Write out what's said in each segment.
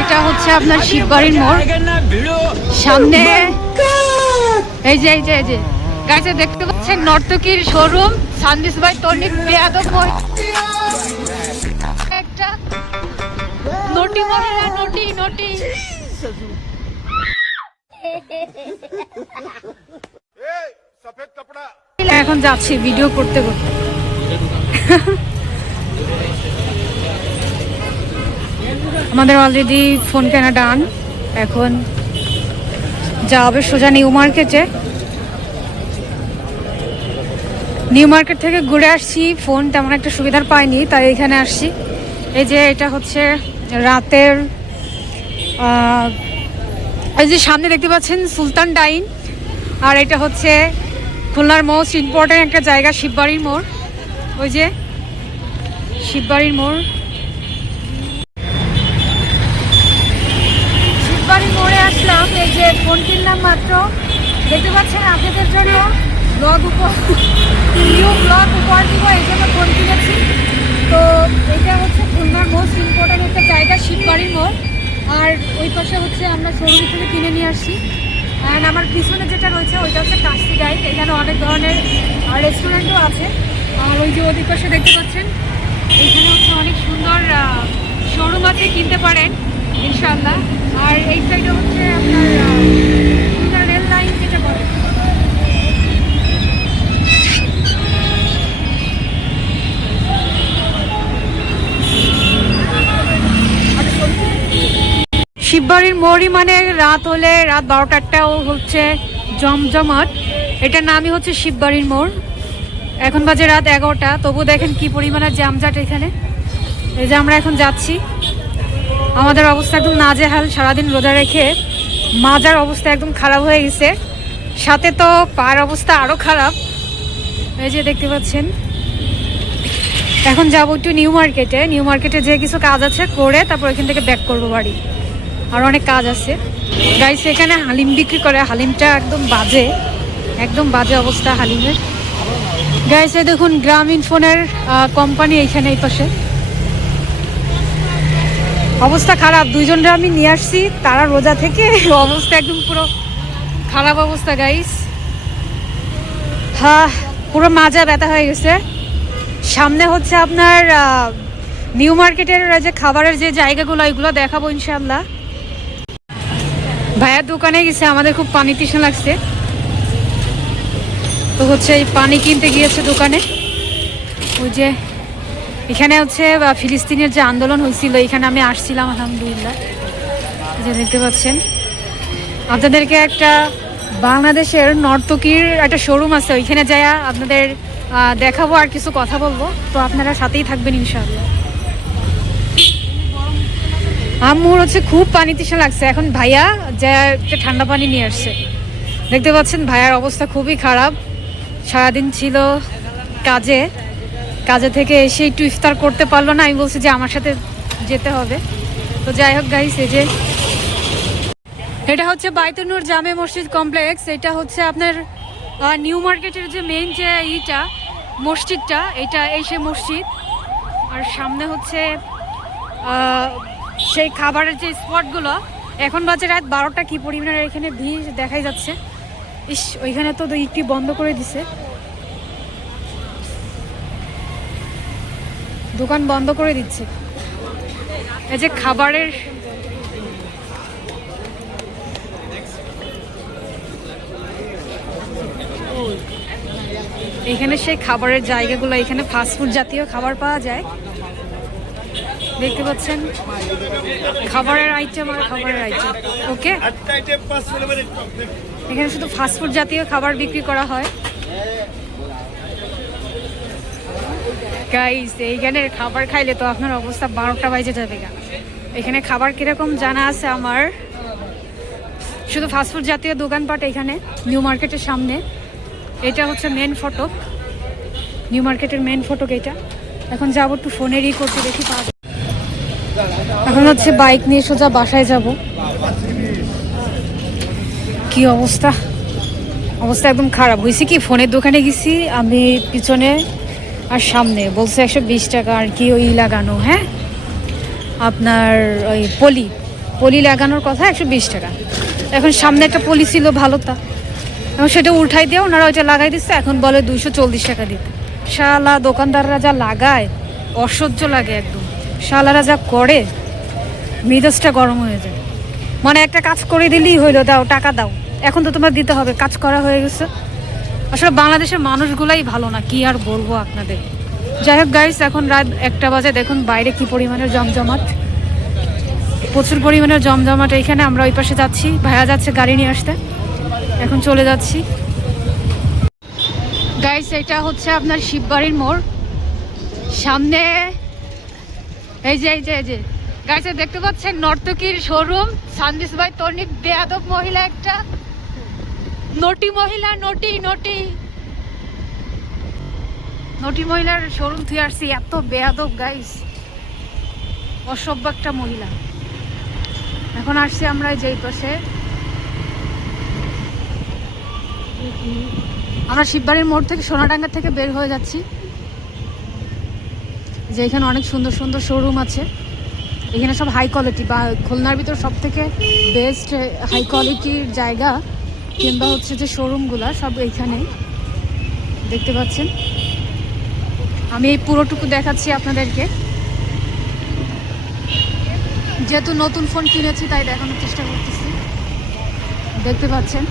এটা হচ্ছে আপনার শিববাড়ির মোড় সামনে। এই যে গাইস দেখতে পাচ্ছেন নর্তকীর শোরুম সানদিস বাই তনিক বেয়াদব একটা নটি মহিলা নটি এখন যাচ্ছি ভিডিও করতে আমাদের অলরেডি ফোন কেনা ডান। এখন যাবে সোজা নিউ মার্কেটে। নিউ মার্কেট থেকে ঘুরে আসছি, ফোন তেমন একটা সুবিধার পাইনি তাই এখানে আসছি। এই যে এটা হচ্ছে রাতের এই যে সামনে দেখতে পাচ্ছেন সুলতান ডাইন, আর এটা হচ্ছে খুলনার মোস্ট ইম্পর্টেন্ট একটা জায়গা শিববাড়ির মোড়। ওই যে শিববাড়ির মোড়, শিববাড়ির মোড়ে আসলাম। এই যে ফোন কিনলাম মাত্র, দেখতে পাচ্ছেন আপনাদের জন্য নিউ ব্লগ উপহার দিব, এই জন্য ফোন কিনেছি। তো এটা হচ্ছে খুলনার মোস্ট ইম্পর্টেন্ট একটা জায়গা শিববাড়ির মোড়, আর ওই পাশে হচ্ছে আমরা শোরুম থেকে কিনে নিয়ে আসছি। অ্যান্ড আমার পিছনে যেটা রয়েছে ওইটা হচ্ছে কাশি গাইড, এখানে অনেক ধরনের রেস্টুরেন্টও আছে। আর ওই যে ওদিক পাশে দেখতে পাচ্ছেন এইখানে হচ্ছে অনেক সুন্দর শোরুম আছে, কিনতে পারেন ইনশাআল্লাহ। আর এই সাইডে হচ্ছে আপনার রেল লাইন যেটা বলে। শিববাড়ির মোড়ই মানে রাত হলে রাত 12টাও হচ্ছে জমজমাট। এটার নামই হচ্ছে শিববাড়ির মোড়। এখন বাজে রাত 11টা, তবু দেখেন কি পরিমাণে জ্যামজাট এখানে। এই যে আমরা এখন যাচ্ছি, আমাদের অবস্থা একদম নাজেহাল। সারাদিন রোজা রেখে মাজার অবস্থা একদম খারাপ হয়ে গেছে, সাথে তো পায়ের অবস্থা আরও খারাপ। এই যে দেখতে পাচ্ছেন এখন যাবো একটু নিউ মার্কেটে। নিউ মার্কেটে যে কিছু কাজ আছে করে তারপর এখান থেকে ব্যাক করবো বাড়ি, আর অনেক কাজ আছে। গাইস এখানে হালিম বিক্রি করে, হালিমটা একদম বাজে অবস্থা হালিমের। গাইস দেখুন গ্রামীণ ফোনের কোম্পানি এইখানে এই পাশে, অবস্থা খারাপ। দুইজনরা আমি নিয়ে আসছি, তারা রোজা থেকে অবস্থা একদম পুরো খারাপ অবস্থা গাইস। হ্যাঁ, পুরো মাজা ব্যথা হয়ে গেছে। সামনে হচ্ছে আপনার নিউ মার্কেটের যে খাবারের যে জায়গাগুলো এগুলো দেখাবো ইনশাআল্লাহ। ভাইয়ার দোকানে গেছে, আমাদের খুব পানি তৃষ্ণা লাগছে, তো হচ্ছে এই পানি কিনতে গিয়েছে দোকানে। ওই যে এখানে হচ্ছে ফিলিস্তিনের যে আন্দোলন হয়েছিল এখানে আমি আসছিলাম আলহামদুলিল্লাহ। যে দেখতে পাচ্ছেন আপনাদেরকে একটা বাংলাদেশের নর্তকীর একটা শোরুম আছে, ওইখানে যাই আপনাদের দেখাবো আর কিছু কথা বলবো, তো আপনারা সাথেই থাকবেন ইনশাআল্লাহ। আম্মুর হচ্ছে খুব পানি তৃষ্ণা লাগছে, এখন ভাইয়া যে একটা ঠান্ডা পানি নিয়ে আসছে। দেখতে পাচ্ছেন ভাইয়ার অবস্থা খুবই খারাপ, সারাদিন ছিল কাজে থেকে এসে একটু ইফতার করতে পারলো না। আমি বলছি যে আমার সাথে যেতে হবে, তো যাই হোক গাইস। এই যে এটা হচ্ছে বাইতুন নূর জামে মসজিদ কমপ্লেক্স, এটা হচ্ছে আপনার নিউ মার্কেটের যে মেইন যে মসজিদটা, এই সে মসজিদ। আর সামনে হচ্ছে সেই খাবারের যে স্পটগুলো। এখন বাজে রাত 12টা, কি পরিমাণের এখানে ভিড় দেখাই যাচ্ছে। ইস, ওইখানে তো একটি বন্ধ করে দিছে, দোকান বন্ধ করে দিচ্ছে। এই যে খাবারের এখানে সেই খাবারের জায়গাগুলো, এখানে ফাস্টফুড জাতীয় খাবার পাওয়া যায়। দেখতে পাচ্ছেন খাবারের আইটেম আর খাবারের আইটেম। ওকে, এখানে শুধু ফাস্টফুড জাতীয় খাবার বিক্রি করা হয় গাইস। এইখানে খাবার খাইলে তো আপনার অবস্থা 12টা বাজে যাবে। এখানে খাবার কিরকম জানা আছে আমার, শুধু ফাস্টফুড জাতীয় দোকানপাট এখানে নিউ মার্কেটের সামনে। এটা হচ্ছে মেন ফটক, নিউ মার্কেটের মেন ফটক এটা। এখন যাবো একটু ফোনের করতে, দেখি পাবো। এখন হচ্ছে বাইক নিয়ে সোজা বাসায় যাব। কি অবস্থা একদম খারাপ হয়েছে। কি ফোনের দোকানে গেছি আমি, পিছনে আর সামনে বলছে 120 টাকা আর কি ওই লাগানো, হ্যাঁ আপনার ওই পলি পলি লাগানোর কথা 120 টাকা। এখন সামনে একটা পলি ছিল ভালোটা, এবং সেটা উঠাই দিয়ে ওনারা ওইটা লাগাই দিচ্ছে, এখন বলে 240 টাকা দিতে। শালা দোকানদাররা যা লাগায় অসহ্য লাগে একদম। শালারা যা করে মেজাজটা গরম হয়ে যায়। মানে একটা কাজ করে দিলেই হইলো, দাও টাকা দাও, এখন তো তোমার দিতে হবে, কাজ করা হয়ে গেছে। আসলে বাংলাদেশের মানুষগুলাই ভালো না, কি আর বলবো আপনাদের। যাই হোক গাইস, এখন রাত 1টা বাজে, দেখুন বাইরে কি পরিমাণের জমজমাট, প্রচুর পরিমাণের জমজমাট এইখানে। আমরা ওই পাশে যাচ্ছি, ভাইয়া যাচ্ছে গাড়ি নিয়ে আসতে, এখন চলে যাচ্ছি। গাইস এটা হচ্ছে আপনার শিববাড়ির মোড়, সামনে এই যে গাইস দেখতে পাচ্ছেন নর্তকীর শোরুম, সানদিস বাই তর্নি। বেয়াদব মহিলা একটা, নটি মহিলা, নটি মহিলার শোরুম থেকে আসছি। এত বেয়াদব গাইস, অসভ্য একটা মহিলা। এখন আসছি আমরা যেই পাশে, আমরা শিববাড়ির মোড় থেকে সোনাডাঙ্গা থেকে বের হয়ে যাচ্ছি, যে এখানে অনেক সুন্দর সুন্দর শোরুম আছে। এখানে সব হাই কোয়ালিটি, বা খুলনার ভিতর সব থেকে বেস্ট হাই কোয়ালিটির জায়গা কিংবা হচ্ছে যে শোরুমগুলা সব এইখানে দেখতে পাচ্ছেন। আমি এই পুরোটুকু দেখাচ্ছি আপনাদেরকে, যেহেতু নতুন ফোন কিনেছি তাই দেখানোর চেষ্টা করতেছি। দেখতে পাচ্ছেন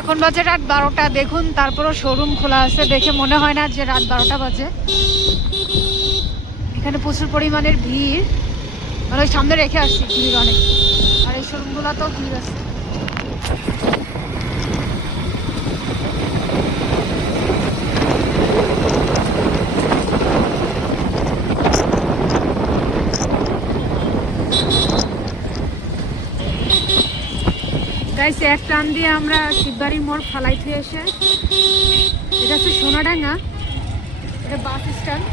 এখন বাজে রাত 12টা। দেখুন তারপরও শোরুম খোলা আছে, দেখে মনে হয় না যে রাত 12টা বাজে। এখানে প্রচুর পরিমাণের ভিড়, মানে ওই সামনে রেখে আসছি ভিড় অনেক, আর এই শোরুমগুলো তো ভিড় আছে। গাইস এক টান দিয়ে আমরা শিববাড়ির মোড় ফালাইতে এসে, এটা হচ্ছে সোনাডাঙ্গা, এটা বাস স্ট্যান্ড।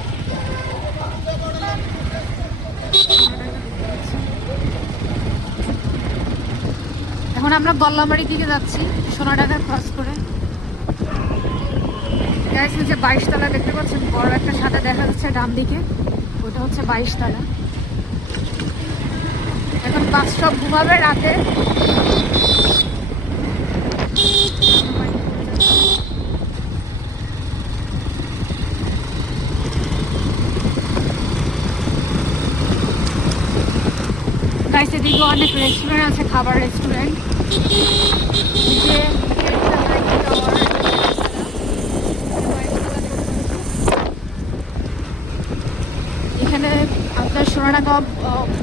এখন আমরা গল্লামারির দিকে যাচ্ছি সোনাডাঙ্গা ক্রস করে। গাইস হচ্ছে 22 তলা দেখতে পাচ্ছেন, বড় একটা সাদা দেখা যাচ্ছে ডান দিকে, ওটা হচ্ছে 22 তলা। এখন বাস সব ঘুমাবে রাতে। গাইস এদিকে অনেক রেস্টুরেন্ট আছে, খাবার রেস্টুরেন্ট। এখানে আপনার সোনাডাঙ্গা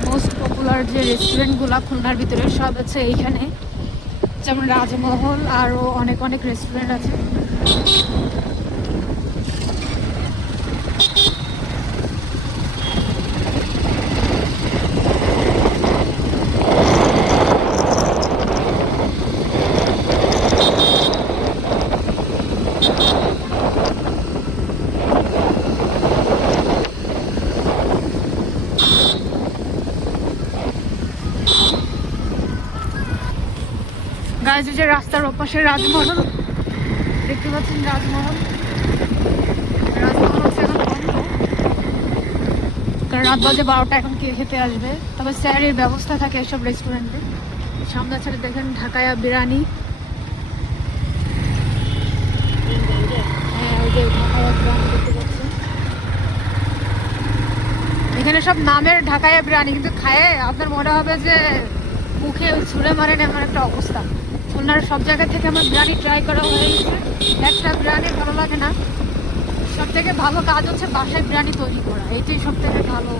মোস্ট পপুলার যে রেস্টুরেন্টগুলো খুলনার ভিতরে সব আছে এইখানে, যেমন রাজমহল, আরও অনেক অনেক রেস্টুরেন্ট আছে। গাইজ যে রাস্তার ওপাশে রাজমহল দেখতে পাচ্ছেন, রাজমহল হচ্ছে এখন বন্ধ, কারণ রাত বাজে 12টা, এখন কে খেতে আসবে। তবে স্যারের ব্যবস্থা থাকে এসব রেস্টুরেন্টে। সামনে ছেড়ে দেখেন ঢাকায়া বিরিয়ানি, হ্যাঁ ওই যে ঢাকায়া বিরিয়ানি দেখতে পাচ্ছেন। এখানে সব নামের ঢাকায়া বিরিয়ানি, কিন্তু খায়ে আপনার মনে হবে যে মুখে ছুঁড়ে মারেন এমন একটা অবস্থা। খুলনার সব জায়গা থেকে আমার বিরিয়ানি ট্রাই করা হয়ে গেছে, একটা বিরিয়ানি ভালো লাগে না। সব থেকে ভালো কাজ হচ্ছে বাসায় বিরিয়ানি তৈরি করা, এইটাই সব থেকে ভালো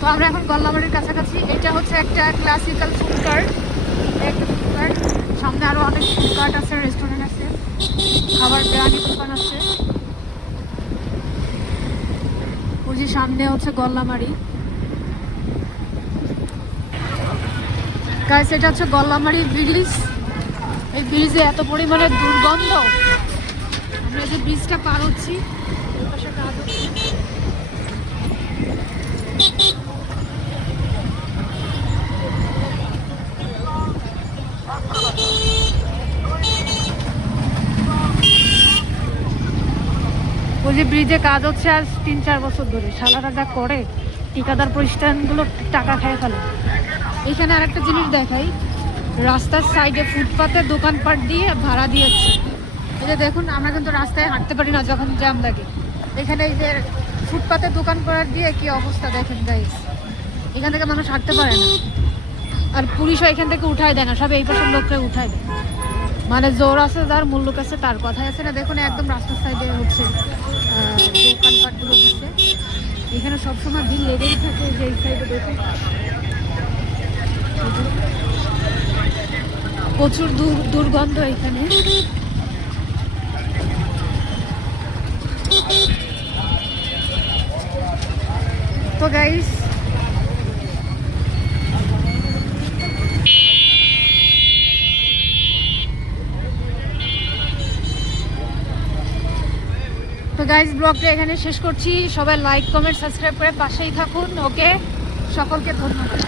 তো আমরা এখন গল্লামারির কাছাকাছি। এটা হচ্ছে একটা ক্লাসিক্যাল ফুড কার্ট, একটা ফুড কার্ট, সামনে আরও অনেক ফুড কার্ট আছে, রেস্টুরেন্ট আছে, খাবার বিরিয়ানি দোকান আছে। ওই যে সামনে হচ্ছে গল্লামারি, গাইস এটা হচ্ছে গল্লামারি ব্রিজ। এই ব্রিজে এত পরিমাণে দুর্গন্ধ। আমরা যে ব্রিজটা পার হচ্ছি ওই পাশে কাজ হচ্ছে। ওই যে ব্রিজে কাজ হচ্ছে আজ 3-4 বছর ধরে। শালারা যা করে, ঠিকাদার প্রতিষ্ঠানগুলো টাকা খেয়ে ফেলে। এখানে আরেকটা জিনিস দেখাই, রাস্তার সাইডে ফুটপাতে দোকানপাট দিয়ে ভাড়া দিয়েছে। এই যে দেখুন, আমরা কিন্তু রাস্তায় হাঁটতে পারি না যখন জ্যাম লাগে। এখানে এই যে ফুটপাতে দোকান করার দিয়ে কি অবস্থা দেখেন গাইস, এখান থেকে মানুষ হাঁটতে পারে না। আর পুলিশও এখান থেকে উঠায় দেয় না, সব এই পাশের লোককে উঠায় দেয়। মানে জোর আছে যার, মূল্য আছে তার, কথাই আছে না। দেখুন একদম রাস্তার সাইডে হচ্ছে দোকানপাটগুলো দিচ্ছে। এখানে সবসময় ভিড় লেগেই থাকে। যে এই সাইডে দেখুন প্রচুর দুর্গন্ধ এখানে। তো গাইস ব্লগটা এখানে শেষ করছি। সবাই লাইক কমেন্ট সাবস্ক্রাইব করে পাশেই থাকুন। ওকে, সকলকে ধন্যবাদ।